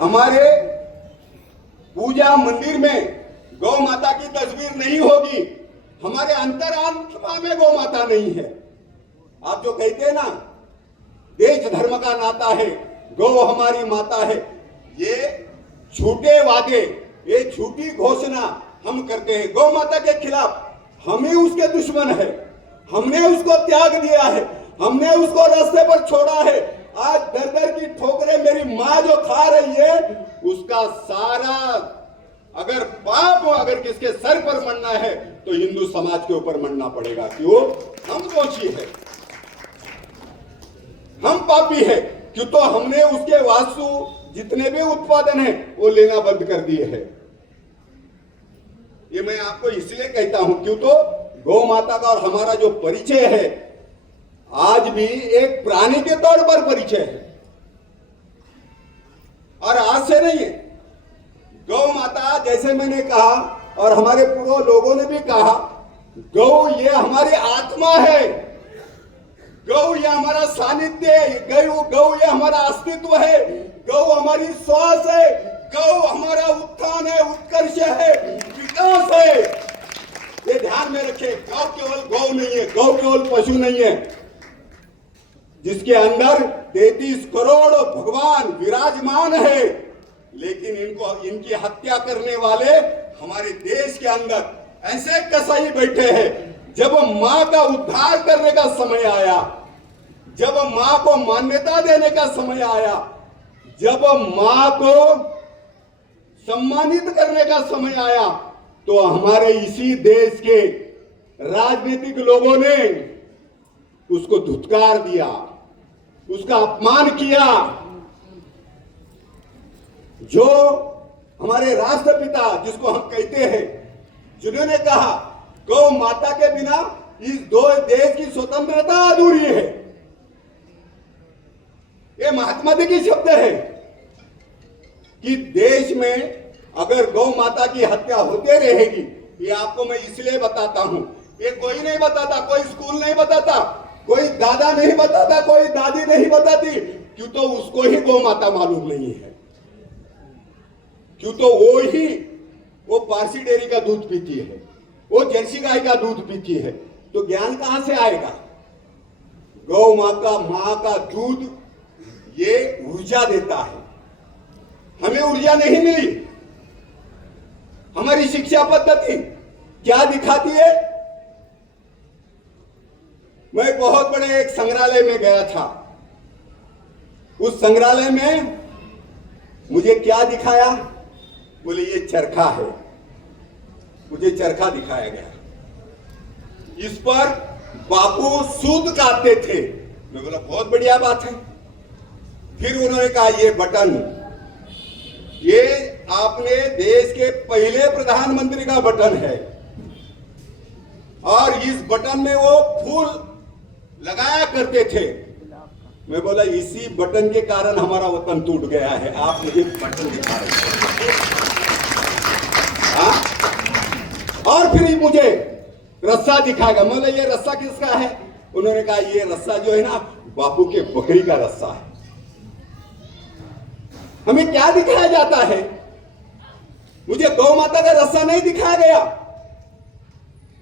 हमारे पूजा मंदिर में गौ माता की तस्वीर नहीं होगी, हमारे अंतरात्मा में गौ माता नहीं है। आप जो कहते हैं ना देश धर्म का नाता है, गौ हमारी माता है, ये झूठे वादे, ये झूठी घोषणा हम करते हैं। गौ माता के खिलाफ हम ही उसके दुश्मन है, हमने उसको त्याग दिया है, हमने उसको रास्ते पर छोड़ा है। आज दर दर की ठोकरें मेरी माँ जो खा रही है, उसका सारा अगर पाप अगर किसके सर पर मरना है तो हिंदू समाज के ऊपर मरना पड़ेगा। क्यों? हम दोषी है, हम पापी है। क्यों? तो हमने उसके वास्तु जितने भी उत्पादन है वो लेना बंद कर दिए हैं। ये मैं आपको इसलिए कहता हूं क्यों तो गौ माता का और हमारा जो परिचय है आज भी एक प्राणी के तौर पर परिचय है और आज से नहीं है। गौ माता जैसे मैंने कहा और हमारे पूर्व लोगों ने भी कहा, गौ ये हमारी आत्मा है, गौ ये हमारा सानिध्य है, गौ ये हमारा अस्तित्व है, गौ हमारी श्वास है, गौ हमारा उत्थान है, उत्कर्ष है, विकास है। ये ध्यान में रखें, गौ केवल गौ नहीं है, गौ केवल पशु नहीं है, जिसके अंदर 33 करोड़ भगवान विराजमान है। लेकिन इनकी हत्या करने वाले हमारे देश के अंदर ऐसे कसाई बैठे हैं। जब मां का उद्धार करने का समय आया, जब मां को मान्यता देने का समय आया, जब मां को सम्मानित करने का समय आया, तो हमारे इसी देश के राजनीतिक लोगों ने उसको धुतकार दिया, उसका अपमान किया। जो हमारे राष्ट्रपिता जिसको हम कहते हैं, जिन्होंने कहा गौ माता के बिना इस दो देश की स्वतंत्रता अधूरी है, ये महात्मा जी की शब्द है कि देश में अगर गौ माता की हत्या होते रहेगी, ये आपको मैं इसलिए बताता हूं, ये कोई नहीं बताता, कोई स्कूल नहीं बताता, कोई दादा नहीं बताता, कोई दादी नहीं बताती। क्यों? तो उसको ही गौ माता मालूम नहीं है। क्यों? तो वो पारसी डेयरी का दूध पीती है, वो जर्सी गाय का दूध पीती है, तो ज्ञान कहां से आएगा? गौ मां का दूध ये ऊर्जा देता है, हमें ऊर्जा नहीं मिली। हमारी शिक्षा पद्धति क्या दिखाती है? मैं बहुत बड़े एक संग्रहालय में गया था, उस संग्रहालय में मुझे क्या दिखाया? बोले ये चरखा है, मुझे चरखा दिखाया गया, इस पर बापू सूत काटते थे। मैं बोला बहुत बढ़िया बात है। फिर उन्होंने कहा ये बटन, ये आपने देश के पहले प्रधानमंत्री का बटन है और इस बटन में वो फूल लगाया करते थे। मैं बोला इसी बटन के कारण हमारा वतन टूट गया है, आप मुझे बटन दिखा रहे हैं। और फिर मुझे रस्सा दिखाएगा। मैं बोला ये रस्सा किसका है? उन्होंने कहा ये रस्सा जो है ना बापू के बकरी का रस्सा है। हमें क्या दिखाया जाता है? मुझे गौ माता का रस्सा नहीं दिखाया गया।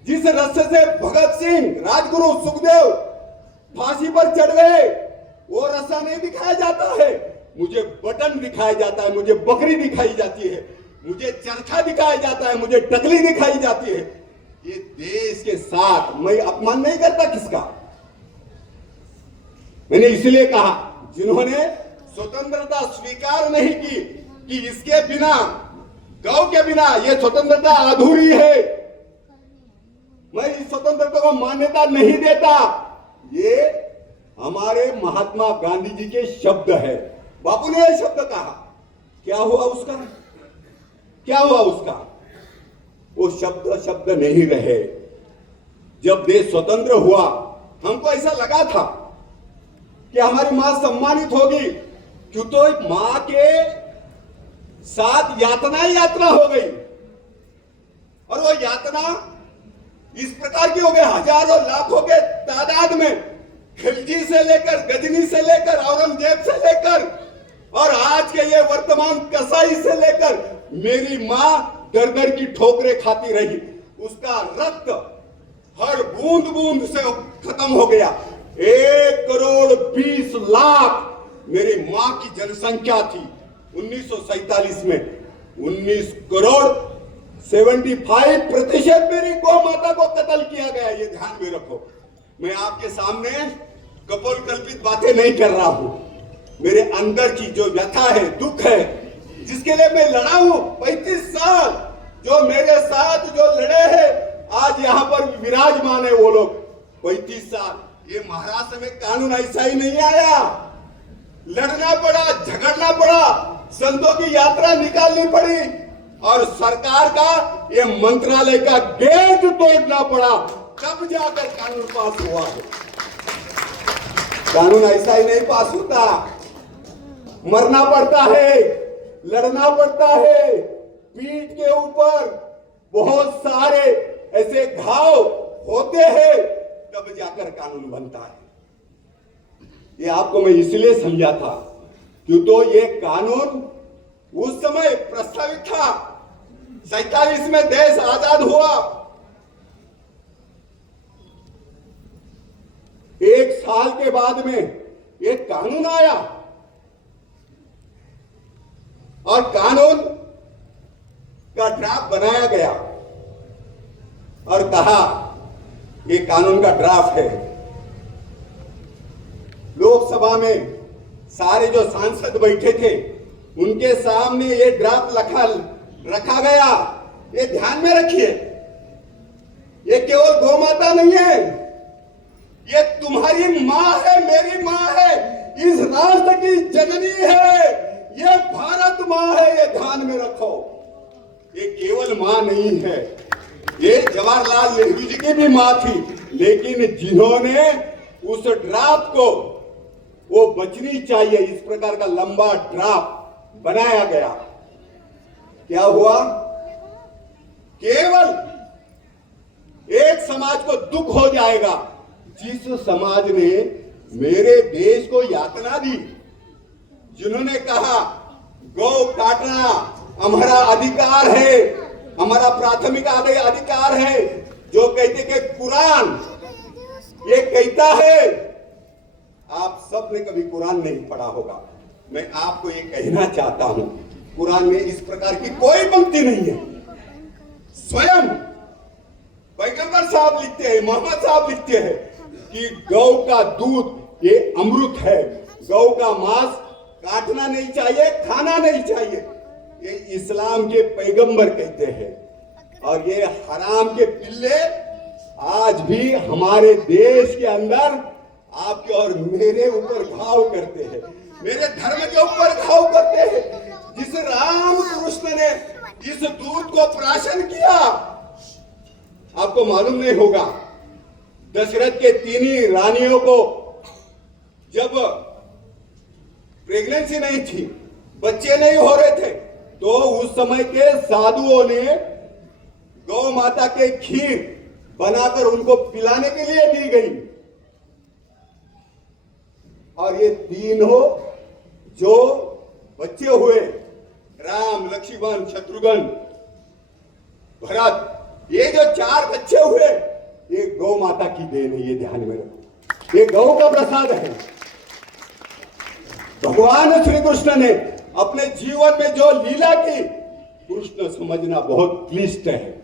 जिस रस्से से भगत सिंह, राजगुरु, सुखदेव फांसी पर चढ़ गए, वो रस्सा नहीं दिखाया जाता है। मुझे बटन दिखाया जाता है, मुझे बकरी दिखाई जाती है, मुझे चरखा दिखाया जाता है, मुझे टकली दिखाई जाती है। ये देश के साथ मैं अपमान नहीं करता किसका। मैंने इसलिए कहा जिन्होंने स्वतंत्रता स्वीकार नहीं की कि इसके बिना, गौ के बिना ये स्वतंत्रता अधूरी है, मैं इस स्वतंत्रता को मान्यता नहीं देता। ये हमारे महात्मा गांधी जी के शब्द है। बापू ने ये शब्द कहा, क्या हुआ उसका? क्या हुआ उसका? वो शब्द नहीं रहे। जब देश स्वतंत्र हुआ हमको ऐसा लगा था कि हमारी मां सम्मानित होगी। क्यों? तो मां के साथ यातना हो गई और वो यातना इस प्रकार की हो गई, हजारों लाखों के तादाद में, खिलजी से लेकर, गजनी से लेकर, औरंगजेब से लेकर और आज के ये वर्तमान वर्तमान कसाई से लेकर मेरी मां दर दर की ठोकरें खाती रही, उसका रक्त हर बूंद बूंद से खत्म हो गया। 1,20,00,000 मेरी मां की जनसंख्या थी 1947 में। 19,75,00,000 मेरी गौ माता को कत्ल किया गया। ये ध्यान में रखो। मैं आपके सामने कपोल कल्पित बातें नहीं कर रहा हूं। मेरे अंदर की जो व्यथा है, दुख है, जिसके लिए मैं लड़ा हूं 35 साल, जो मेरे साथ जो लड़े हैं, आज यहां पर विराजमान है वो लोग 35 साल। ये महाराष्ट्र में कानून ऐसा ही नहीं आया। लड़ना पड़ा, झगड़ना पड़ा, संतों की यात्रा निकालनी पड़ी और सरकार का ये मंत्रालय का गेट तोड़ना पड़ा, तब जाकर कानून पास हुआ है। कानून ऐसा ही नहीं पास होता। मरना पड़ता है, लड़ना पड़ता है, पीठ के ऊपर बहुत सारे ऐसे घाव होते हैं, तब जाकर कानून बनता है। ये आपको मैं इसलिए समझा था क्यों तो ये कानून उस समय प्रस्तावित था। 47 में देश आजाद हुआ। 1 साल के बाद में एक कानून आया और कानून का ड्राफ्ट बनाया गया और कहा ये कानून का ड्राफ्ट है। लोकसभा में सारे जो सांसद बैठे थे उनके सामने ये ड्राफ्ट रखा गया। ये ध्यान में रखिए, ये केवल गौ माता नहीं है, ये तुम्हारी मां है, मेरी मां है, इस राष्ट्र की जननी है, ये भारत मां है। ये ध्यान में रखो। ये केवल मां नहीं है, ये जवाहरलाल नेहरू जी की भी मां थी, लेकिन जिन्होंने उस ड्राफ्ट को, वो बचनी चाहिए, इस प्रकार का लंबा ड्राफ्ट बनाया गया। क्या हुआ? केवल एक समाज को दुख हो जाएगा, जिस समाज ने मेरे देश को यातना दी, जिन्होंने कहा गौ काटना हमारा अधिकार है, हमारा प्राथमिक अधिकार है, जो कहते कि कुरान ये कहता है। आप सबने कभी कुरान नहीं पढ़ा होगा, मैं आपको ये कहना चाहता हूं, कुरान में इस प्रकार की कोई पंक्ति नहीं है। स्वयं पैगंबर साहब लिखते हैं, मोहम्मद साहब लिखते हैं कि गौ का दूध ये अमृत है, गौ का मांस काटना नहीं चाहिए, खाना नहीं चाहिए। ये इस्लाम के पैगंबर कहते हैं। और ये हराम के पिल्ले आज भी हमारे देश के अंदर आपके और मेरे ऊपर घाव करते हैं, मेरे धर्म के ऊपर घाव करते हैं। जिस राम कृष्ण ने जिस दूध को प्राशन किया, आपको मालूम नहीं होगा, दशरथ के 3 ही रानियों को जब प्रेगनेंसी नहीं थी, बच्चे नहीं हो रहे थे, तो उस समय के साधुओं ने गौ माता के खीर बनाकर उनको पिलाने के लिए दी गई। और ये तीनों जो बच्चे हुए, राम, लक्ष्मण, शत्रुघ्न, भरत, ये जो 4 बच्चे हुए, ये गौ माता की देन है। ये ध्यान में रखो, ये गौ का प्रसाद है। भगवान श्री कृष्ण ने अपने जीवन में जो लीला की, कृष्ण समझना बहुत क्लिष्ट है,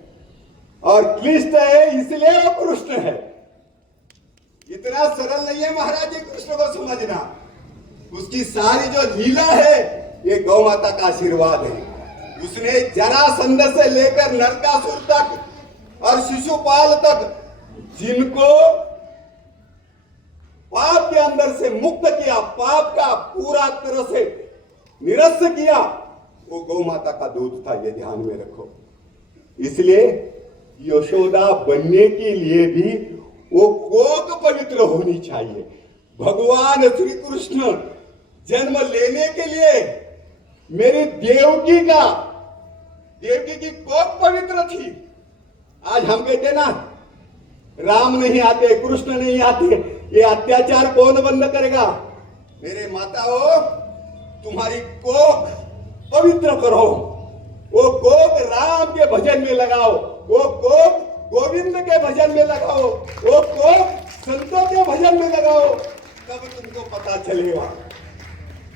और क्लिष्ट है इसलिए वो कृष्ण है। इतना सरल नहीं है महाराज जी कृष्ण को समझना। उसकी सारी जो लीला है, ये गौ माता का आशीर्वाद है। उसने जरासंध से लेकर नरकासुर तक और शिशुपाल तक, जिनको पाप के अंदर से मुक्त किया, पाप का पूरा तरह से निरस्त किया, वो गौ माता का दूध था। ये ध्यान में रखो। इसलिए यशोदा बनने के लिए भी वो कोक पवित्र होनी चाहिए। भगवान श्री कृष्ण जन्म लेने के लिए मेरी देवकी की कोक पवित्र थी। आज हम कहते ना, राम नहीं आते, कृष्ण नहीं आते, ये अत्याचार कौन बंद करेगा? मेरे माताओं, तुम्हारी कोख पवित्र करो, वो कोक राम के भजन में लगाओ, वो कोक गोविंद के भजन में लगाओ, वो कोक संतों के भजन में लगाओ, तब तुमको पता चलेगा।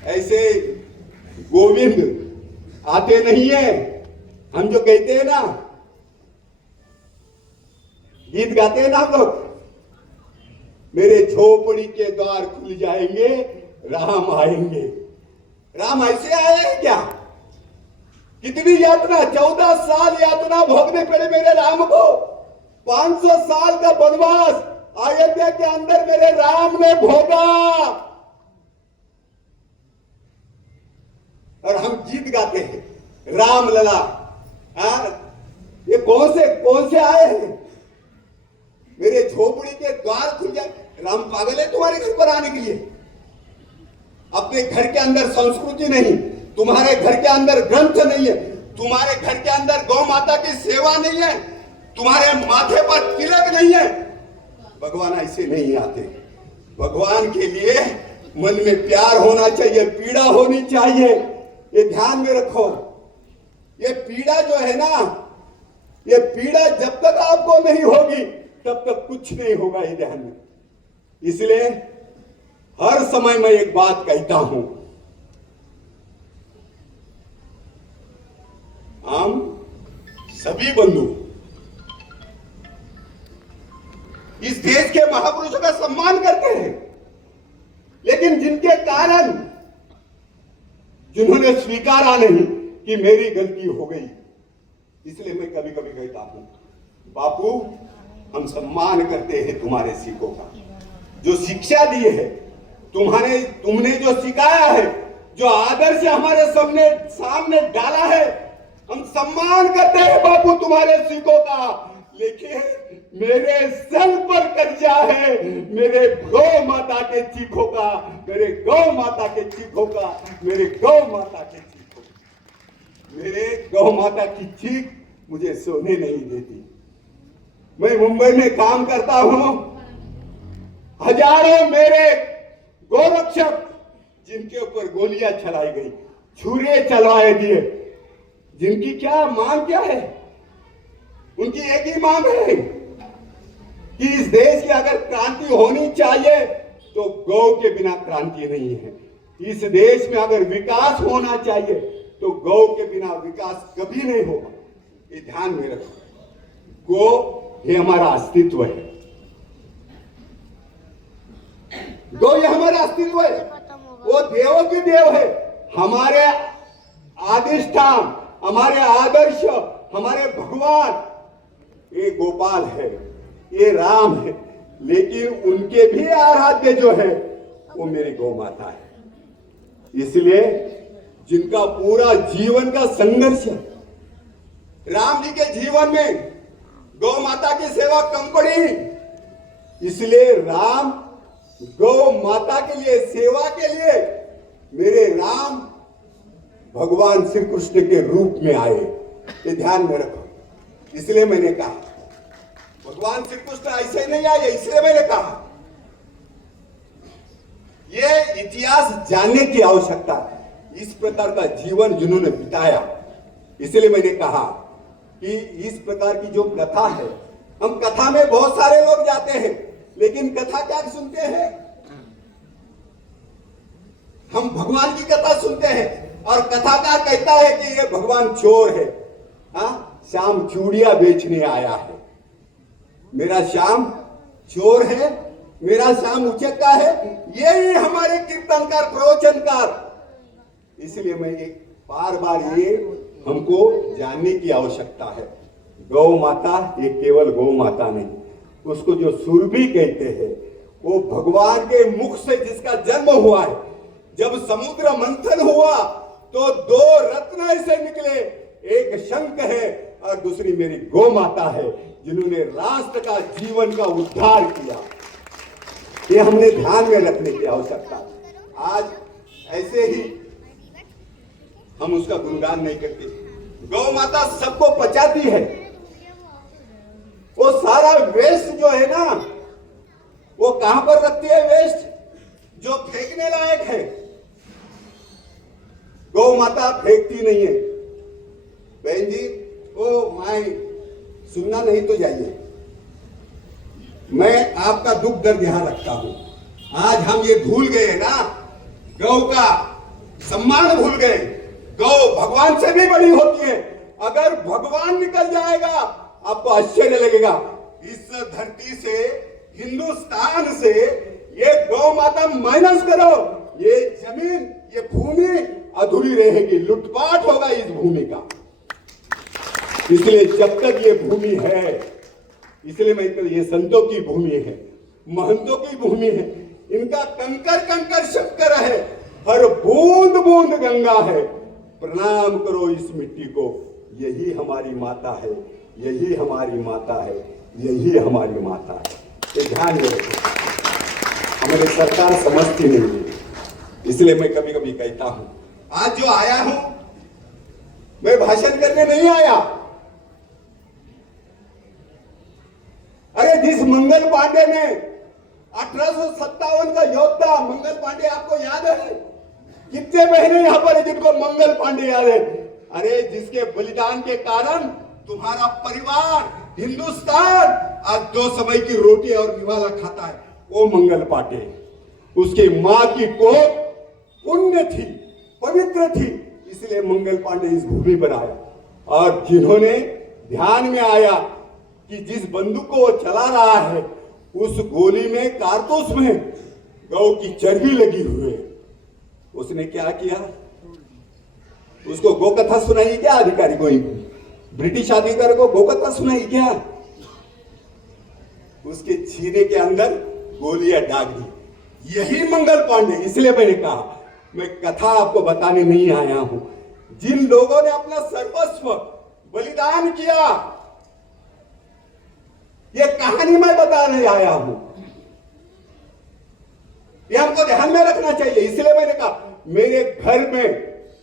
ऐसे गोविंद आते नहीं है। हम जो कहते हैं ना, गीत गाते हैं ना हम लोग, मेरे झोपड़ी के द्वार खुल जाएंगे, राम आएंगे। राम ऐसे आए हैं क्या? कितनी यातना, 14 साल यातना भोगने पड़े मेरे राम को। 500 साल का वनवास अयोध्या के अंदर मेरे राम ने भोगा, और हम गीत गाते हैं राम लला। ये कौन से आए हैं? मेरे झोपड़ी के द्वार खुल जाए। राम पागल है तुम्हारे घर पर आने के लिए? अपने घर के अंदर संस्कृति नहीं, तुम्हारे घर के अंदर ग्रंथ नहीं है, तुम्हारे घर के अंदर गौ माता की सेवा नहीं है, तुम्हारे माथे पर तिलक नहीं है। भगवान ऐसे नहीं आते। भगवान के लिए मन में प्यार होना चाहिए, पीड़ा होनी चाहिए। ये ध्यान में रखो। ये पीड़ा जो है ना, ये पीड़ा जब तक आपको नहीं होगी तब तक कुछ नहीं होगा, ये ध्यान में। इसलिए हर समय मैं एक बात कहता हूं, हम सभी बंधु इस देश के महापुरुषों का सम्मान करते हैं, लेकिन जिनके कारण, जिन्होंने स्वीकारा नहीं कि मेरी गलती हो गई, इसलिए मैं कभी कभी कहता हूं, बापू हम सम्मान करते हैं तुम्हारे सिखों का, जो शिक्षा दी है, तुमने जो सिखाया है, जो आदर्श हमारे सामने डाला है, हम सम्मान करते हैं बापू तुम्हारे सिखों का। लेकिन मेरे सर पर कर्जा है, मेरे गौ माता के चीखों का, मेरे गौ माता के चीखों का, मेरे गौ माता के चीखों का। मेरे गौ माता की चीख मुझे सोने नहीं देती। मैं मुंबई में काम करता हूं, हजारों मेरे गोरक्षक जिनके ऊपर गोलियां चलाई गई, छुरे चलवाए दिए, जिनकी क्या मांग क्या है? उनकी एक ही मांग है कि इस देश की अगर क्रांति होनी चाहिए तो गौ के बिना क्रांति नहीं है। इस देश में अगर विकास होना चाहिए तो गौ के बिना विकास कभी नहीं होगा। ये ध्यान में रखो। गौ ये हमारा अस्तित्व है। गौ ये हमारा अस्तित्व है। वो देवों की देव है, हमारे आदिष्ठान, हमारे आदर्श, हमारे भगवान, ये गोपाल है, ये राम है, लेकिन उनके भी आराध्य जो है वो मेरी गौ माता है। इसलिए जिनका पूरा जीवन का संघर्ष है, राम जी के जीवन में गौ माता की सेवा कम पड़ी, इसलिए राम गौ माता के लिए, सेवा के लिए मेरे राम भगवान श्री कृष्ण के रूप में आए। ये ध्यान में रखो। इसलिए मैंने कहा भगवान श्री कृष्ण ऐसे नहीं आए, इसलिए मैंने कहा ये इतिहास जानने की आवश्यकता है। इस प्रकार का जीवन जिन्होंने बिताया, इसलिए मैंने कहा कि इस प्रकार की जो कथा है, हम कथा में बहुत सारे लोग जाते हैं, लेकिन कथा क्या सुनते हैं? हम भगवान की कथा सुनते हैं, और कथाकार कहता है कि ये भगवान चोर है, श्याम चूड़ियां बेचने आया है। मेरा श्याम चोर है, मेरा श्याम उचक्का है, यही हमारे कीर्तनकार, प्रवचनकार। इसलिए मैं बार बार ये हमको जानने की आवश्यकता है। गौ माता ये केवल गौ माता नहीं, उसको जो सुरभि कहते हैं, वो भगवान के मुख से जिसका जन्म हुआ है। जब समुद्र मंथन हुआ तो 2 रत्न ऐसे निकले, एक शंख है और दूसरी मेरी गौ माता है, जिन्होंने राष्ट्र का, जीवन का उद्धार किया। ये हमने ध्यान में रखने की आवश्यकता। आज ऐसे ही हम उसका गुणगान नहीं करते। गौ माता सबको पचाती है। वो सारा वेस्ट जो है ना, वो कहां पर रखती है? वेस्ट जो फेंकने लायक है, गौ माता फेंकती नहीं है। बहन जी, ओ माई, सुनना नहीं तो जाइए। मैं आपका दुख दर्द यहां रखता हूं। आज हम ये भूल गए ना, गौ का सम्मान भूल गए। गौ भगवान से भी बड़ी होती है। अगर भगवान निकल जाएगा आपको आश्चर्य लगेगा। इस धरती से, हिंदुस्तान से ये गौ माता माइनस करो, ये जमीन, ये भूमि अधूरी रहेगी, लूटपाट होगा इस भूमि का। इसलिए जब तक ये भूमि है, इसलिए मैं ये संतों की भूमि है, महंतों की भूमि है, इनका कंकर कंकर शक्कर है, हर बूंद बूंद गंगा है। प्रणाम करो इस मिट्टी को, यही हमारी माता है, यही हमारी माता है, यही हमारी माता है। ये ध्यान में रखो। हमारी सरकार समझती नहीं है, इसलिए मैं कभी कभी कहता हूं, आज जो आया हूं, मैं भाषण करने नहीं आया। अरे जिस मंगल पांडे ने 1857 का योद्धा मंगल पांडे, आपको याद है? कितने महीने यहां पर है जिनको मंगल पांडे याद है? अरे जिसके बलिदान के कारण तुम्हारा परिवार, हिंदुस्तान आज 2 समय की रोटी और निवाला खाता है, वो मंगल पांडे। उसकी मां की कोख पुण्य थी, पवित्र थी, इसलिए मंगल पांडे इस भूमि पर आया। और जिन्होंने ध्यान में आया कि जिस बंदूक को वो चला रहा है, उस गोली में, कारतूस में गौ की चर्बी लगी हुई है, उसने क्या किया? उसको गोकथा सुनाई क्या? अधिकारी को, ब्रिटिश अधिकारी को गोकथा सुनाई क्या? उसके सीने के अंदर गोलियां डाल दी। यही मंगल पांडे। इसलिए मैंने कहा मैं कथा आपको बताने नहीं आया हूं। जिन लोगों ने अपना सर्वस्व बलिदान किया, ये कहानी मैं बताने आया हूं। ये हमको ध्यान में रखना चाहिए। इसलिए मैंने कहा मेरे घर में,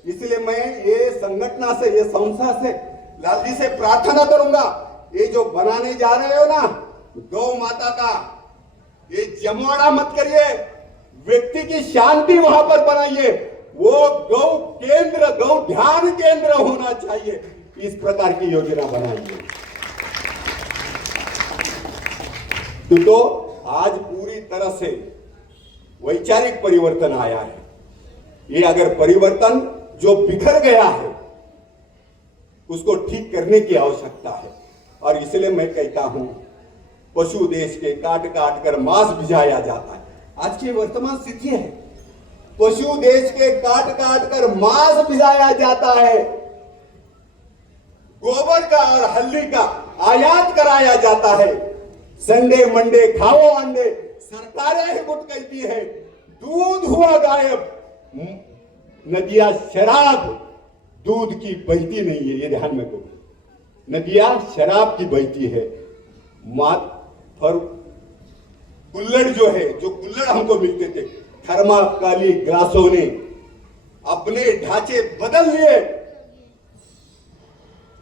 इसलिए मैं ये संगठन से, ये संस्था से लाल जी से प्रार्थना करूंगा, ये जो बनाने जा रहे हो ना गौ माता का, ये जमवाड़ा मत करिए, व्यक्ति की शांति वहां पर बनाइए। वो गौ केंद्र, गौ ध्यान केंद्र होना चाहिए। इस प्रकार की योजना बनाइए। तो आज पूरी तरह से वैचारिक परिवर्तन आया है। ये अगर परिवर्तन जो बिखर गया है, उसको ठीक करने की आवश्यकता है। और इसलिए मैं कहता हूं, पशु देश के काट काट कर मांस भिजाया जाता है। आज की वर्तमान स्थिति है, पशु देश के काट काट कर मांस भिजाया जाता है। गोबर का और हल्दी का आयात कराया जाता है। संडे मंडे खाओ अंडे, सरकारें ही गुट कहती है। दूध हुआ गायब, नदियां शराब दूध की बहती नहीं है, ये ध्यान में रखो। नदियां शराब की बहती है। मात और कुल्हड़ जो है, जो कुल्हड़ हमको मिलते थे थर्माकाली ग्लासों ने अपने ढांचे बदल लिए।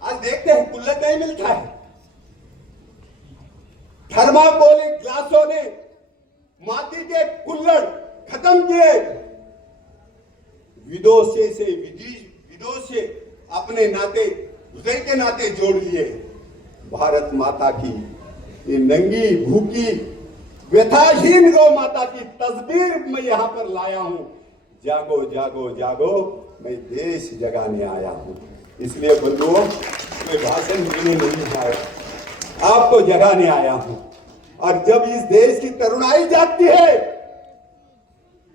आज देखते हैं कुल्हड़ नहीं मिलता है। थर्माकोलिक ग्लासों ने माटी के कुल्हड़ खत्म किए। विदोषे से विदोषे अपने नाते, हृदय के नाते जोड़ लिए। भारत माता की ये नंगी भूखी व्यथाहीन गौ माता की तस्वीर मैं यहां पर लाया हूं। जागो जागो जागो, मैं देश जगाने आया हूं। इसलिए बंधुओं, मैं भाषण देने नहीं आया, आपको जगाने आया हूं। और जब इस देश की तरुणाई जागती है,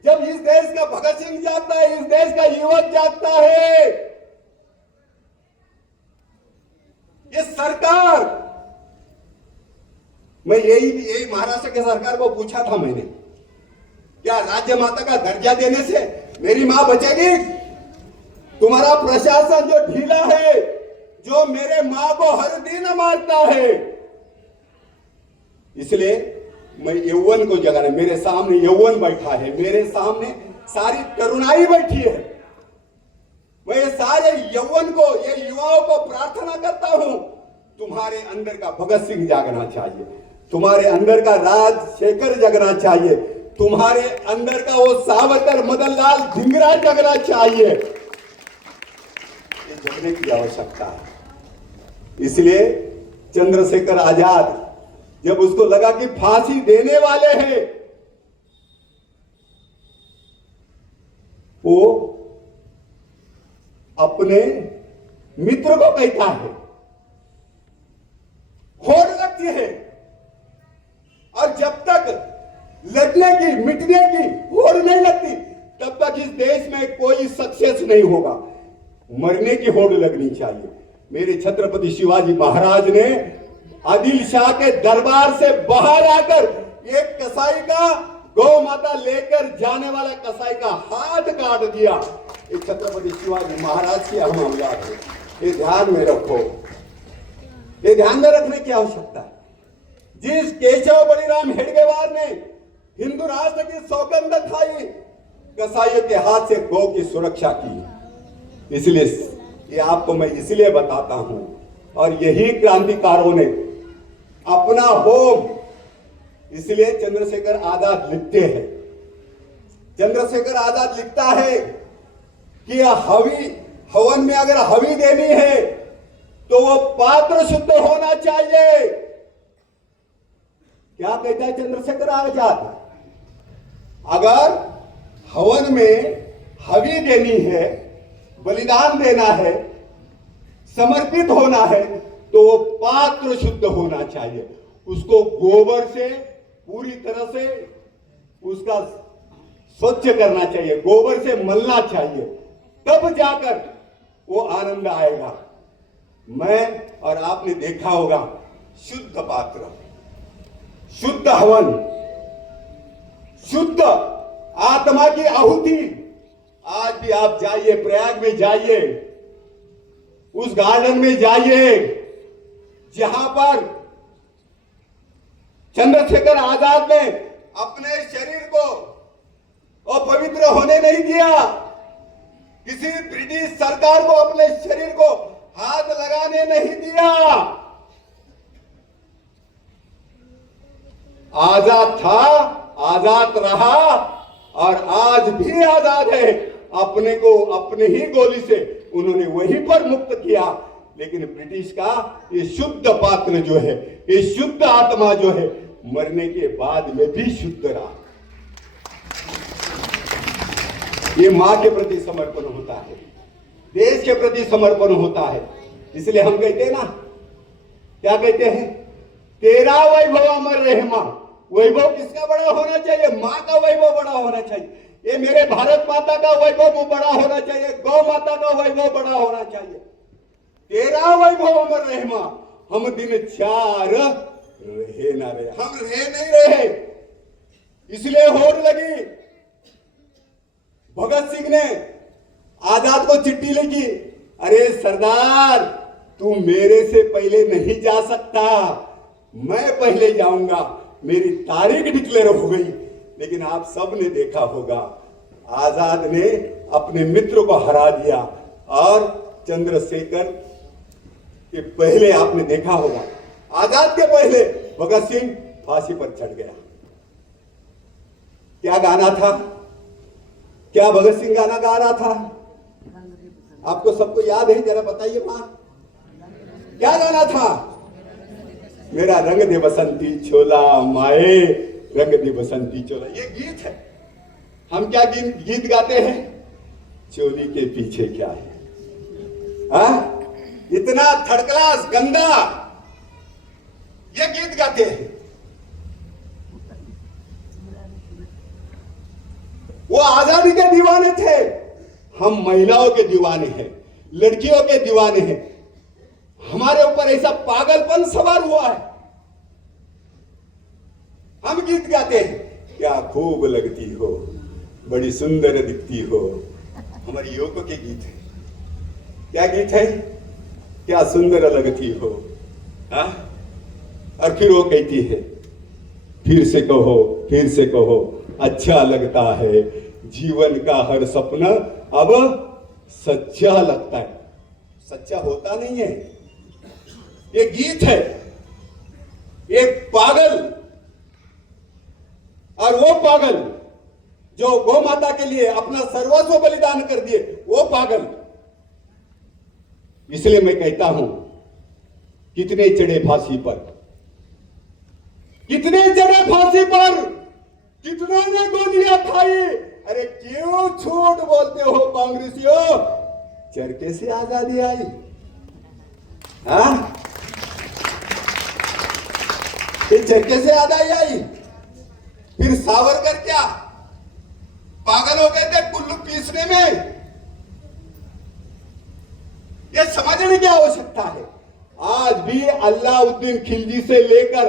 जब इस देश का भगत सिंह जागता है, इस देश का युवक जागता है, ये सरकार, मैं यही महाराष्ट्र के सरकार को पूछा था मैंने, क्या राज्य माता का दर्जा देने से मेरी मां बचेगी? तुम्हारा प्रशासन जो ढीला है, जो मेरे मां को हर दिन मारता है, इसलिए मैं यौवन को जगाना, मेरे सामने यौवन बैठा है, मेरे सामने सारी तरुणाई बैठी है। मैं सारे यौवन को, ये युवाओं को प्रार्थना करता हूं, तुम्हारे अंदर का भगत सिंह जागना चाहिए, तुम्हारे अंदर का राजशेखर जगना चाहिए, तुम्हारे अंदर का वो सावरकर मदनलाल धिंगरा जगना चाहिए। जगने की आवश्यकता है। इसलिए चंद्रशेखर आजाद जब उसको लगा कि फांसी देने वाले हैं, वो अपने मित्र को कहता है, होड़ लगती है, और जब तक लड़ने की मिटने की होड़ नहीं लगती तब तक इस देश में कोई सक्सेस नहीं होगा। मरने की होड़ लगनी चाहिए। मेरे छत्रपति शिवाजी महाराज ने आदिल शाह के दरबार से बाहर आकर एक कसाई का, गौ माता लेकर जाने वाला कसाई का हाथ काट दिया। ये छत्रपति शिवाजी महाराज की अहम औलाद है। ये ध्यान में रखो, ये ध्यान में रखने की आवश्यकता है। जिस केशव बलिराम हेडगेवार ने हिंदू राष्ट्र की सौगंध खाई, कसाईयों के हाथ से गौ की सुरक्षा की। इसलिए ये आपको मैं इसलिए बताता हूं, और यही क्रांतिकारों ने अपना होम, इसलिए चंद्रशेखर आजाद लिखते हैं, चंद्रशेखर आजाद लिखता है कि हवन में अगर हवी देनी है तो वो पात्र शुद्ध होना चाहिए। क्या कहता है चंद्रशेखर आजाद? अगर हवन में हवी देनी है, बलिदान देना है, समर्पित होना है, तो वो पात्र शुद्ध होना चाहिए। उसको गोबर से पूरी तरह से उसका स्वच्छ करना चाहिए, गोबर से मलना चाहिए, तब जाकर वो आनंद आएगा। मैं और आपने देखा होगा, शुद्ध पात्र, शुद्ध हवन, शुद्ध आत्मा की आहुति। आज भी आप जाइए, प्रयाग में जाइए, उस गार्डन में जाइए जहां पर चंद्रशेखर आजाद ने अपने शरीर को अपवित्र होने नहीं दिया। किसी ब्रिटिश सरकार को अपने शरीर को हाथ लगाने नहीं दिया। आजाद था, आजाद रहा, और आज भी आजाद है। अपने को अपने ही गोली से उन्होंने वहीं पर मुक्त किया। लेकिन ब्रिटिश का ये शुद्ध पात्र जो है, ये शुद्ध आत्मा जो है, मरने के बाद में भी शुद्ध रहा। ये मां के प्रति समर्पण होता है, देश के प्रति समर्पण होता है। इसलिए हम कहते हैं ना, क्या कहते हैं? तेरा वैभव अमर रहे मां। वैभव किसका बड़ा होना चाहिए? मां का वैभव बड़ा होना चाहिए। ये मेरे भारत माता का वैभव बड़ा होना चाहिए, गौ माता का वैभव बड़ा होना चाहिए। तेरा वैभव अमर रहे मां। हम दिन चार रहे ना रहे, हम रहे नहीं रहे, इसलिए होड़ लगी। भगत सिंह ने आजाद को चिट्ठी लिखी, अरे सरदार, तू मेरे से पहले नहीं जा सकता, मैं पहले जाऊंगा। मेरी तारीख डिक्लेयर हो गई। लेकिन आप सब ने देखा होगा, आजाद ने अपने मित्र को हरा दिया, और चंद्रशेखर के पहले आपने देखा होगा, आजाद के पहले भगत सिंह फांसी पर चढ़ गया। क्या गाना था? क्या भगत सिंह गाना गा रहा था? आपको सबको याद है? जरा बताइए मां, क्या गाना था? मेरा रंग दे बसंती चोला माए, रंग दे बसंती चोला। ये गीत है। हम क्या गीत गाते हैं? चोली के पीछे क्या है? इतना थर्ड क्लास गंदा ये गीत गाते हैं। वो आजादी के दीवाने थे, हम महिलाओं के दीवाने हैं, लड़कियों के दीवाने हैं। हमारे ऊपर ऐसा पागलपन सवार हुआ है। हम गीत गाते हैं, क्या खूब लगती हो, बड़ी सुंदर दिखती हो। हमारे युवकों के गीत है। क्या गीत है? क्या सुंदर लगती हो। और फिर वो कहती है, फिर से कहो, फिर से कहो, अच्छा लगता है, जीवन का हर सपना अब सच्चा लगता है। सच्चा होता नहीं है। ये गीत है। एक पागल, और वो पागल जो गौ माता के लिए अपना सर्वस्व बलिदान कर दिए, वो पागल इसलिए मैं कहता हूं, कितने चढ़े फांसी पर, कितने चढ़े फांसी पर, कितनों ने गोलियां खाई। अरे क्यों झूठ बोलते हो कांग्रेसियों? चरखे से आजादी आई, हाँ? ये चरखे से आजादी आई। फिर सावरकर क्या पागल हो गए थे कुल्लू पीसने में? यह समझने की आवश्यकता है। आज भी अलाउद्दीन खिलजी से लेकर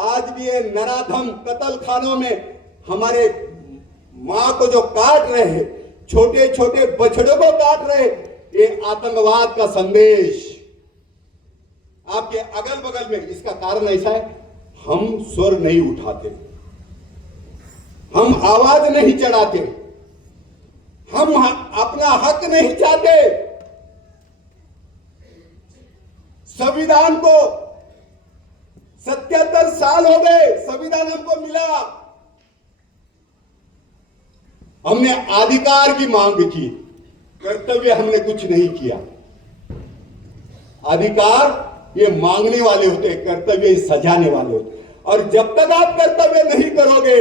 आज भी ये नराधम कत्ल खानों में हमारे मां को जो काट रहे हैं, छोटे छोटे बछड़ों को काट रहे, ये आतंकवाद का संदेश आपके अगल बगल में। इसका कारण ऐसा है, हम स्वर नहीं उठाते, हम आवाज नहीं चढ़ाते, हम अपना हक नहीं चाहते। संविधान को 77 साल हो गए, संविधान हमको मिला, हमने अधिकार की मांग की, कर्तव्य हमने कुछ नहीं किया। अधिकार ये मांगने वाले होते, कर्तव्य सजाने वाले होते। और जब तक आप कर्तव्य नहीं करोगे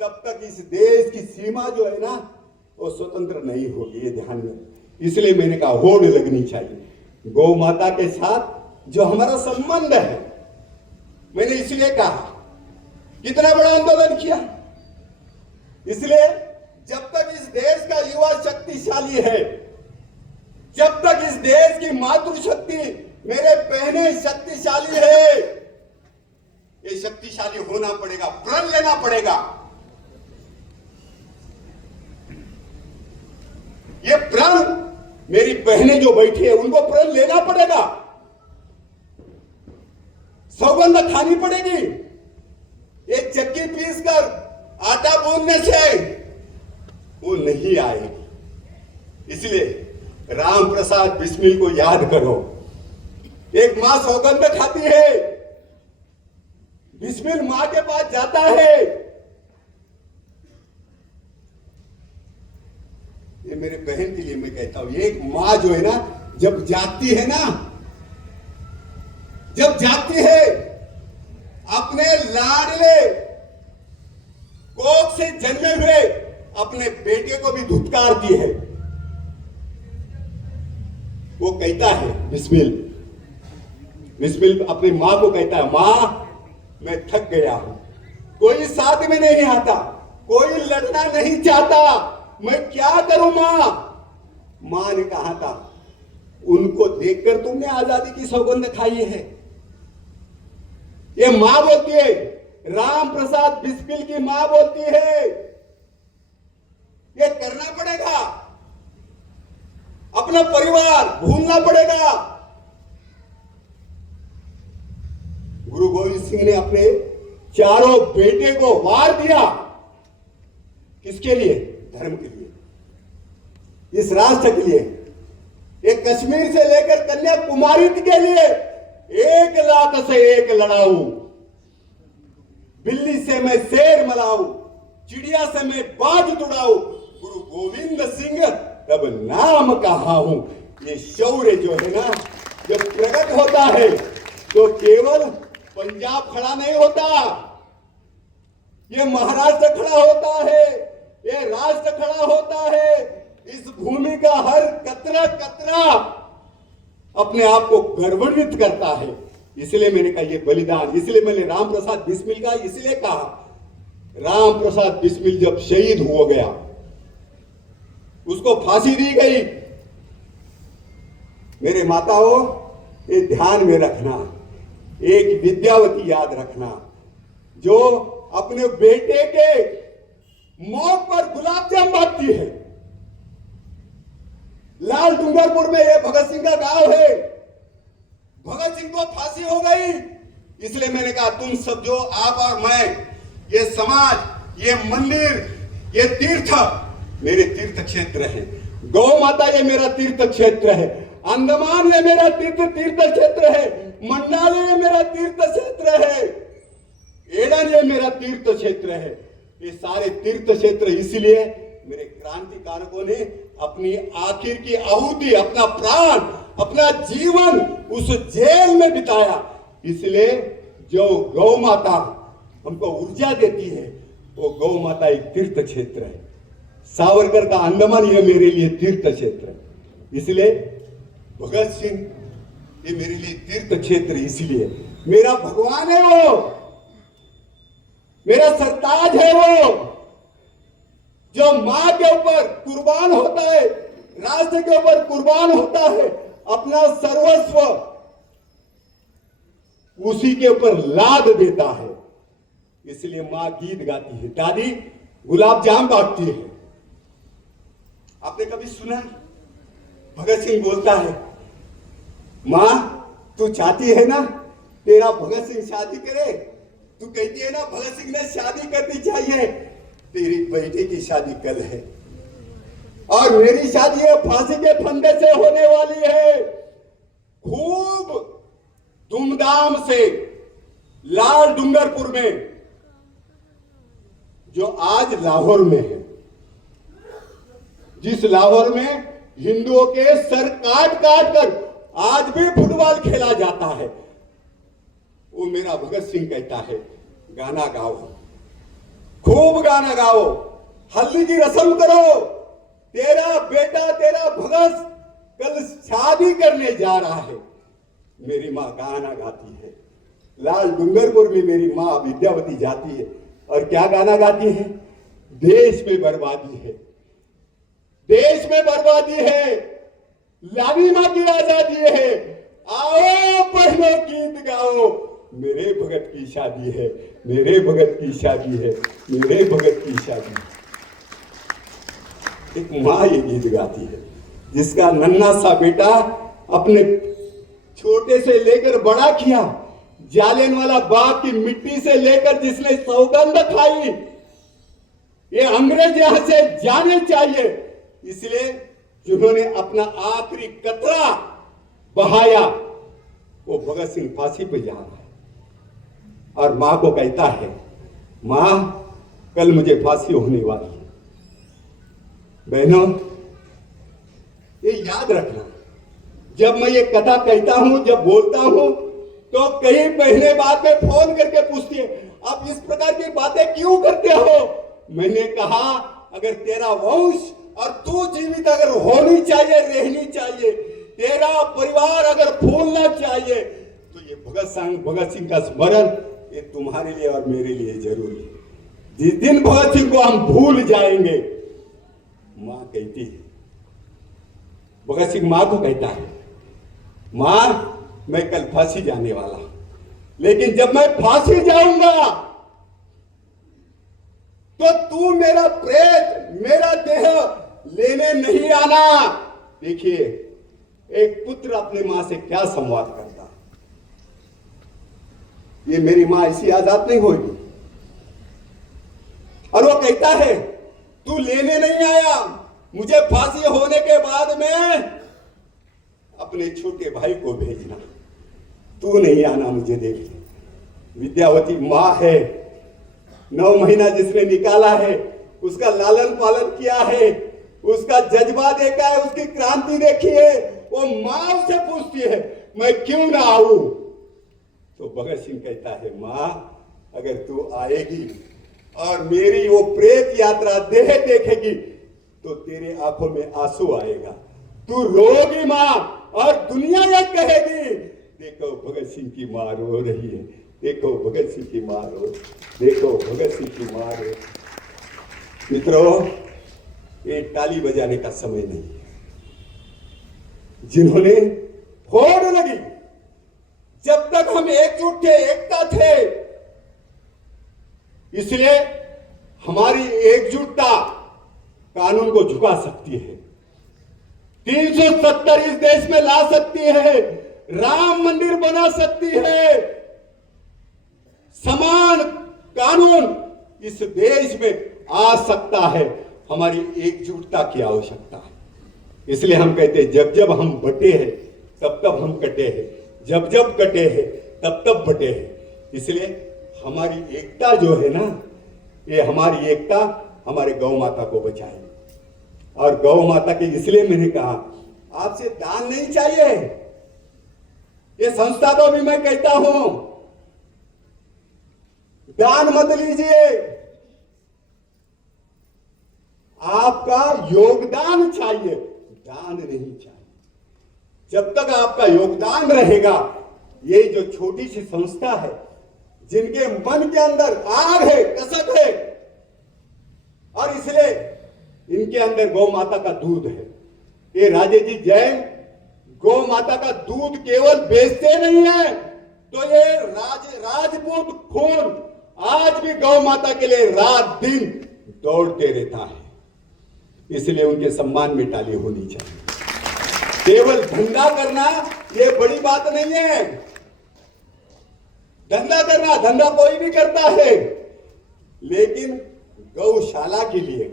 तब तक इस देश की सीमा जो है ना वो स्वतंत्र नहीं होगी, ये ध्यान में। इसलिए मैंने कहा होड़ लगनी चाहिए गौ माता के साथ जो हमारा संबंध है। मैंने इसलिए कहा कितना बड़ा आंदोलन किया, इसलिए जब तक इस देश का युवा शक्तिशाली है, जब तक इस देश की मातृशक्ति मेरे बहने शक्तिशाली है, ये शक्तिशाली होना पड़ेगा, प्रण लेना पड़ेगा। ये प्रण मेरी बहनें जो बैठी है उनको प्रण लेना पड़ेगा, सौगंध खानी पड़ेगी। ये चक्की पीस कर आटा गूंदने से वो नहीं आएगी। इसलिए राम प्रसाद बिस्मिल को याद करो। एक मां सौगंध खाती है, बिस्मिल मां के पास जाता है। ये मेरे बहन के लिए मैं कहता हूं, एक मां जो है ना, जब जागती है ना, जब जागती है, अपने लाडले कोख से जन्मे हुए अपने बेटे को भी धुतकारती है। वो कहता है बिस्मिल, बिस्मिल अपनी मां को कहता है, मां मैं थक गया हूं, कोई साथ में नहीं आता, कोई लड़ना नहीं चाहता, मैं क्या करूं मां? मां ने कहा था, उनको देखकर तुमने आजादी की सौगंध खाई है। ये मां बोलती है, राम प्रसाद बिस्मिल की मां बोलती है, ये करना पड़ेगा, अपना परिवार भूलना पड़ेगा। गुरु गोविंद सिंह ने अपने चारों बेटे को वार दिया, किसके लिए? धर्म के लिए, इस राष्ट्र के लिए। एक कश्मीर से लेकर कन्याकुमारी के लिए 1 लाख से 1 लड़ाऊ, बिल्ली से मैं शेर मलाऊ, चिड़िया से मैं बाज तुड़ाऊ, गुरु गोविंद सिंह तब नाम कहा हूं। ये शौर्य जो है ना, जब प्रकट होता है तो केवल पंजाब खड़ा नहीं होता, ये महाराष्ट्र खड़ा होता है, ये राष्ट्र खड़ा होता है। इस भूमि का हर कतरा कतरा अपने आप को गर्वान्वित करता है। इसलिए मैंने कहा ये बलिदान, इसलिए मैंने राम प्रसाद बिस्मिल का इसलिए कहा, राम प्रसाद बिस्मिल जब शहीद हो गया, उसको फांसी दी गई। मेरे माताओं, ये ध्यान में रखना, एक विद्यावती याद रखना जो अपने बेटे के मौत पर गुलाब जाम बांटती है। लाल डूंगरपुर में ये भगत सिंह का गांव है, भगत सिंह को फांसी हो गई। इसलिए मैंने कहा तुम सब जो आप और मैं, ये समाज, ये मंदिर, ये तीर्थ मेरे तीर्थ क्षेत्र है। गौ माता ये मेरा तीर्थ क्षेत्र है, अंडमान ये मेरा तीर्थ क्षेत्र है, मंडाली ये मेरा तीर्थ क्षेत्र है, एडन ये मेरा तीर्थ क्षेत्र है। ये सारे तीर्थ क्षेत्र इसलिए मेरे क्रांतिकारकों ने अपनी आखिर की आहुति, अपना प्राण, अपना जीवन उस जेल में बिताया। इसलिए जो गौ माता हमको ऊर्जा देती है, वो गौ माता एक तीर्थ क्षेत्र है। सावरकर का अंडमान ये मेरे लिए तीर्थ क्षेत्र है। इसलिए भगत सिंह ये मेरे लिए तीर्थ क्षेत्र, इसलिए मेरा भगवान है वो, मेरा सरताज है वो, जो मां के ऊपर कुर्बान होता है, राष्ट्र के ऊपर कुर्बान होता है, अपना सर्वस्व उसी के ऊपर लाद देता है। इसलिए मां गीत गाती है, दादी गुलाब जाम बांटती है। आपने कभी सुना भगत सिंह बोलता है, मां तू चाहती है ना तेरा भगत सिंह शादी करे? तू कहती है ना भगत सिंह ने शादी करनी चाहिए, तेरी बेटी की शादी कल है और मेरी शादी है फांसी के फंदे से होने वाली है, खूब धूमधाम से लाल डूंगरपुर में, जो आज लाहौर में है, जिस लाहौर में हिंदुओं के सर काट काट कर आज भी फुटबॉल खेला जाता है। वो मेरा भगत सिंह कहता है, गाना गाओ, खूब गाना गाओ, हल्दी की रस्म करो, तेरा बेटा तेरा भगत कल शादी करने जा रहा है। मेरी माँ गाना गाती है, लाल डूंगरपुर में मेरी माँ विद्यावती जाती है और क्या गाना गाती है? देश में बर्बादी है, देश में बर्बादी है, लावी माँ की आजादी है, आओ बहनों गीत गाओ, मेरे भगत की शादी है, मेरे भगत की शादी है, मेरे भगत की शादी है। एक माँ ये गीत गाती है, जिसका नन्हा सा बेटा अपने छोटे से लेकर बड़ा किया, जालियनवाला बाग की मिट्टी से लेकर जिसने सौगंध खाई, ये अंग्रेज यहां से जाने चाहिए। इसलिए जिन्होंने अपना आखिरी कतरा बहाया, वो भगत सिंह फांसी पे जा रहा है और मां को कहता है, मां कल मुझे फांसी होने वाली है। बहनों ये याद रखना, जब मैं ये कथा कहता हूं, जब बोलता हूं, तो कई बहनें बाद में फोन करके पूछती है, आप इस प्रकार की बातें क्यों करते हो? मैंने कहा, अगर तेरा वंश और तू जीवित अगर होनी चाहिए, रहनी चाहिए, तेरा परिवार अगर फूलना चाहिए, तो ये भगत सिंह का स्मरण ये तुम्हारे लिए और मेरे लिए जरूरी है। जिस दिन भगत सिंह को हम भूल जाएंगे, मां कहती है, भगत सिंह मां को कहता है, मां मैं कल फांसी जाने वाला, लेकिन जब मैं फांसी जाऊंगा तो तू मेरा प्रेत, मेरा देह लेने नहीं आना। देखिए एक पुत्र अपने मां से क्या संवाद करता है। ये मेरी मां ऐसी आजाद नहीं होगी। और वो कहता है, तू लेने नहीं आया, मुझे फांसी होने के बाद में अपने छोटे भाई को भेजना, तू नहीं आना मुझे देखने। विद्यावती मां है, 9 महीना जिसने निकाला है, उसका लालन पालन किया है, उसका जज्बा देखा है, उसकी क्रांति देखी है, वो मां उससे पूछती है, मैं क्यों ना आऊं? तो भगत सिंह कहता है, मां अगर तू आएगी और मेरी वो प्रेत यात्रा देह देखेगी तो तेरे आंखों में आंसू आएगा, तू रोगी मां, और दुनिया ये कहेगी, देखो भगत सिंह की मां रो रही है, देखो भगत सिंह की मां रो, देखो भगत सिंह की मां रो। मित्रों ये ताली बजाने का समय नहीं है। जिन्होंने होड़ लगी, जब तक हम एकजुट थे, एकता थे, इसलिए हमारी एकजुटता कानून को झुका सकती है, 370 इस देश में ला सकती है, राम मंदिर बना सकती है, समान कानून इस देश में आ सकता है। हमारी एकजुटता की आवश्यकता है। इसलिए हम कहते हैं, जब जब हम बटे हैं तब तब हम कटे हैं, जब जब कटे हैं तब तब बटे हैं। इसलिए हमारी एकता जो है ना, ये हमारी एकता हमारे गौ माता को बचाएगी। और गौ माता के इसलिए मैंने कहा आपसे दान नहीं चाहिए। ये संस्था को भी मैं कहता हूं, दान मत लीजिए, आपका योगदान चाहिए, दान नहीं चाहिए। जब तक आपका योगदान रहेगा, ये जो छोटी सी संस्था है, जिनके मन के अंदर आग है, कसक है, और इसलिए इनके अंदर गौ माता का दूध है। ये राजे जी जैन गौ माता का दूध केवल बेचते नहीं है, तो ये राजपूत खून आज भी गौ माता के लिए रात दिन दौड़ते रहता है। इसलिए उनके सम्मान में ताली होनी चाहिए। केवल धंधा करना ये बड़ी बात नहीं है। धंधा कोई भी करता है, लेकिन गौशाला के लिए,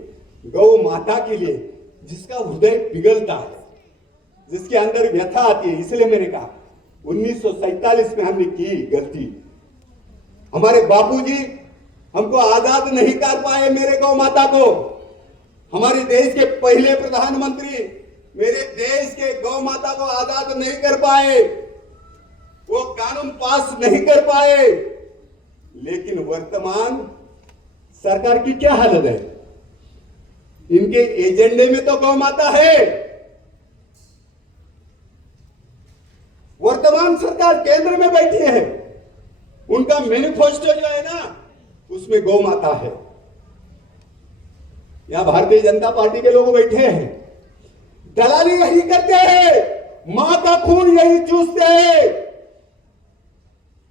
गौ माता के लिए जिसका हृदय पिघलता है, जिसके अंदर व्यथा आती है। इसलिए मैंने कहा 1947 में हमने की गलती। हमारे बापूजी हमको आजाद नहीं कर पाए, मेरे गौ माता को। हमारे देश के पहले प्रधानमंत्री मेरे देश के गौ माता को आजाद नहीं कर पाए, वो कानून पास नहीं कर पाए। लेकिन वर्तमान सरकार की क्या हालत है? इनके एजेंडे में तो गौ माता है। वर्तमान सरकार केंद्र में बैठी है, उनका मैनिफेस्टो जो है ना, उसमें गौ माता है। यहां भारतीय जनता पार्टी के लोग बैठे हैं, दलाली यही करते हैं, मां का खून यही चूसते हैं,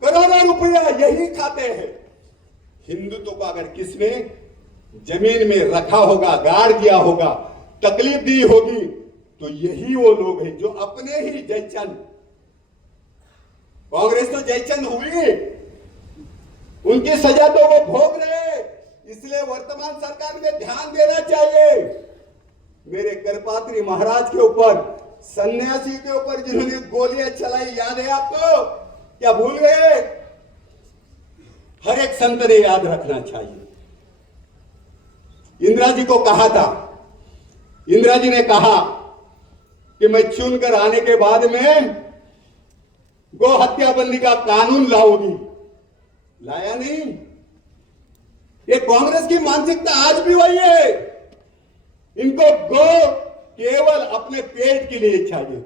करोड़ों रुपया यही खाते हैं। हिंदुत्व को अगर किसने जमीन में रखा होगा, गाड़ दिया होगा, तकलीफ दी होगी, तो यही वो लोग हैं जो अपने ही जयचंद, कांग्रेस तो जयचंद हुई, उनकी सजा तो वो भोग रहे। इसलिए वर्तमान सरकार में ध्यान देना चाहिए। मेरे करपात्री महाराज के ऊपर, सन्यासी के ऊपर जिन्होंने गोलियां चलाई, याद है आपको? क्या भूल गए? हर एक संत ने याद रखना चाहिए। इंदिरा जी को कहा था, इंदिरा जी ने कहा कि मैं चुनकर आने के बाद में गो हत्या बंदी का कानून लाऊंगी। लाया नहीं। ये कांग्रेस की मानसिकता आज भी वही है। इनको गो केवल अपने पेट के लिए चाहिए।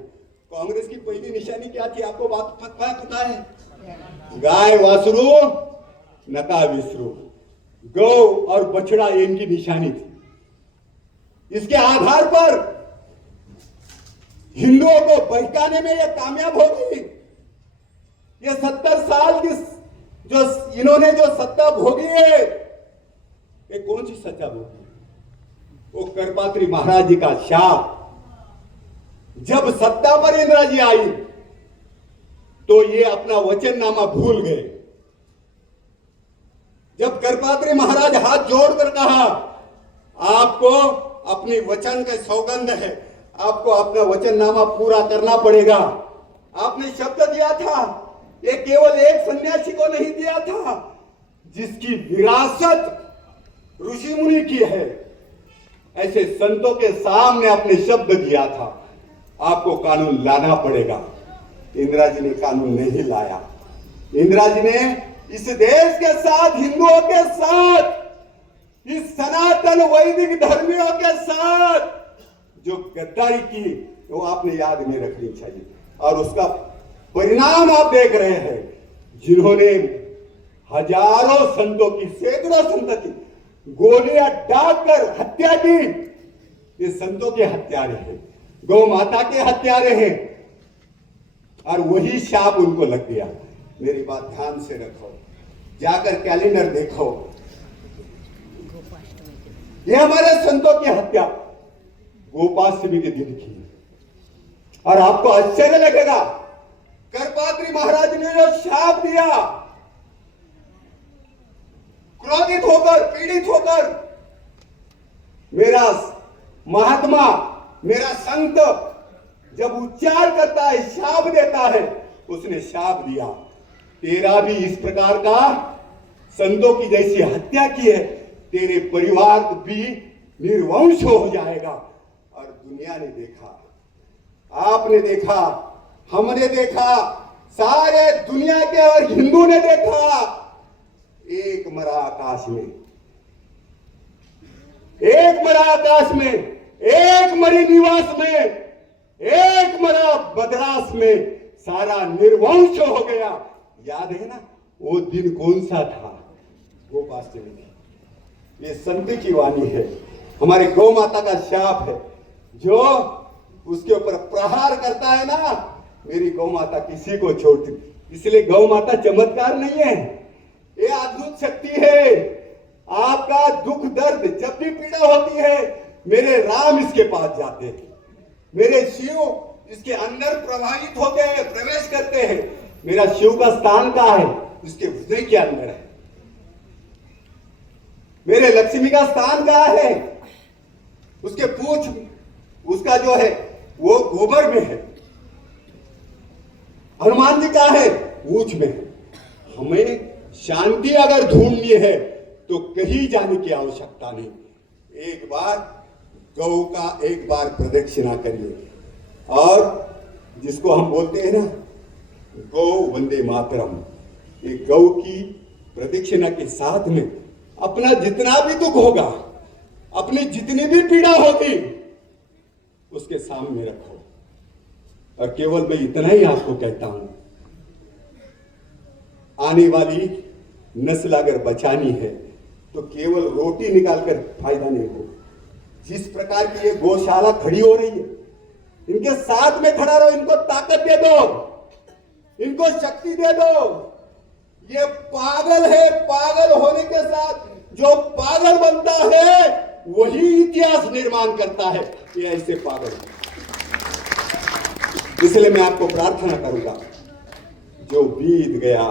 कांग्रेस की पहली निशानी क्या थी? आपको बात पता है? गाय वासरू नका विसरू, गौ और बछड़ा इनकी निशानी थी। इसके आधार पर हिंदुओं को बहकाने में यह कामयाब हो गई। ये 70 साल की जो इन्होंने जो सत्ता भोगी है, ये कौन सी सत्ता भोगी? वो करपात्री महाराज जी का शाप। जब सत्ता पर इंदिरा जी आई तो ये अपना वचननामा भूल गए। जब करपात्री महाराज हाथ जोड़कर कहा, आपको अपनी वचन का सौगंध है, आपको अपना वचननामा पूरा करना पड़ेगा। आपने शब्द दिया था, ये केवल एक सन्यासी को नहीं दिया था, जिसकी विरासत ऋषि मुनि की है, ऐसे संतों के सामने अपने शब्द दिया था, आपको कानून लाना पड़ेगा। इंदिरा जी ने कानून नहीं लाया। इंदिरा जी ने इस देश के साथ, हिंदुओं के साथ, इस सनातन वैदिक धर्मियों के साथ जो गद्दारी की, वो आपने याद में रखनी चाहिए। और उसका परिणाम आप देख रहे हैं, जिन्होंने हजारों संतों की, सैकड़ों संतों की गोलियां दागकर हत्या की, ये संतों के हत्यारे हैं, गौ माता के हत्यारे हैं, और वही शाप उनको लग गया। मेरी बात ध्यान से रखो, जाकर कैलेंडर देखो, ये हमारे संतों की हत्या गोपाष्टमी के दिन की। और आपको आश्चर्य लगेगा, करपात्री महाराज ने जो शाप दिया, क्रोधित होकर, पीड़ित होकर, मेरा महात्मा, मेरा संत जब उच्चार करता है, शाप देता है, उसने शाप दिया, तेरा भी इस प्रकार का संतों की जैसी हत्या की है, तेरे परिवार भी निर्वंश हो जाएगा। और दुनिया ने देखा, आपने देखा, हमने देखा, सारे दुनिया के और हिंदू ने देखा, एक मरा आकाश में, एक मरा आकाश में, एक मरी निवास में, एक मरा बदरास में, सारा निर्वंश हो गया। याद है ना वो दिन कौन सा था? वो वास्तविक है। ये संत की वाणी है, हमारे गौ माता का शाप है। जो उसके ऊपर प्रहार करता है ना, मेरी गौ माता किसी को छोड़ती। इसलिए गौ माता चमत्कार नहीं है, ये अद्भुत शक्ति है। आपका दुख दर्द जब भी पीड़ा होती है, मेरे राम इसके पास जाते हैं, मेरे शिव इसके अंदर प्रवाहित होते हैं, प्रवेश करते हैं। मेरा शिव का स्थान कहाँ है? उसके हृदय के अंदर है। मेरे लक्ष्मी का स्थान कहाँ है? उसके पूछ, उसका जो है वो गोबर में है। हनुमान जी कहाँ है? पूछ में है। हमें शांति अगर ढूंढनी है तो कहीं जाने की आवश्यकता नहीं। एक बार गौ का एक बार प्रदक्षिणा करिए, और जिसको हम बोलते हैं ना गौ वंदे मातरम, ये गौ की प्रदक्षिणा के साथ में अपना जितना भी दुख होगा, अपनी जितनी भी पीड़ा होगी, उसके सामने रखो। और केवल मैं इतना ही आपको कहता हूं, आने वाली नस्ल अगर बचानी है तो केवल रोटी निकालकर फायदा नहीं हो। जिस प्रकार की ये गौशाला खड़ी हो रही है, इनके साथ में खड़ा रहो, इनको ताकत दे दो, इनको शक्ति दे दो। ये पागल है, पागल होने के साथ जो पागल बनता है वही इतिहास निर्माण करता है। ये ऐसे पागल, इसलिए मैं आपको प्रार्थना करूंगा, जो बीत गया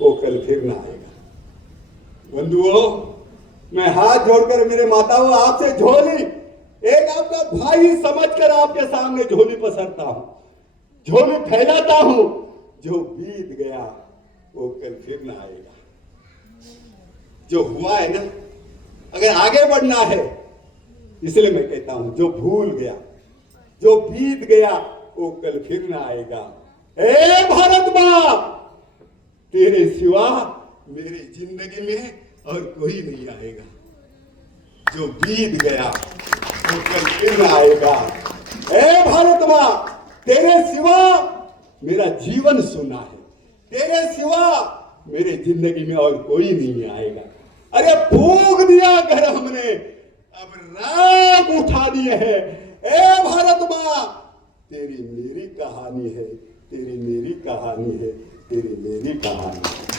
वो कल फिर ना आएगा। बंधुओं, मैं हाथ जोड़कर मेरे माताओं आपसे झोली, एक आपका भाई समझकर आपके सामने झोली पसरता हूं, झोली फैलाता हूं। जो बीत गया वो कल फिर ना आएगा। जो हुआ है ना, अगर आगे बढ़ना है, इसलिए मैं कहता हूं, जो भूल गया, जो बीत गया वो कल फिर ना आएगा। ए भारत मां, तेरे सिवा मेरी जिंदगी में और कोई नहीं आएगा। जो बीत गया वो कल फिर ना आएगा। ए भारत मां, तेरे सिवा मेरा जीवन सुना है, तेरे सिवा मेरे जिंदगी में और कोई नहीं आएगा। अरे फूंक दिया घर हमने, अब राग उठा दिए है। ए भारत मां, तेरी मेरी कहानी है, तेरी मेरी कहानी है, तेरी मेरी कहानी है।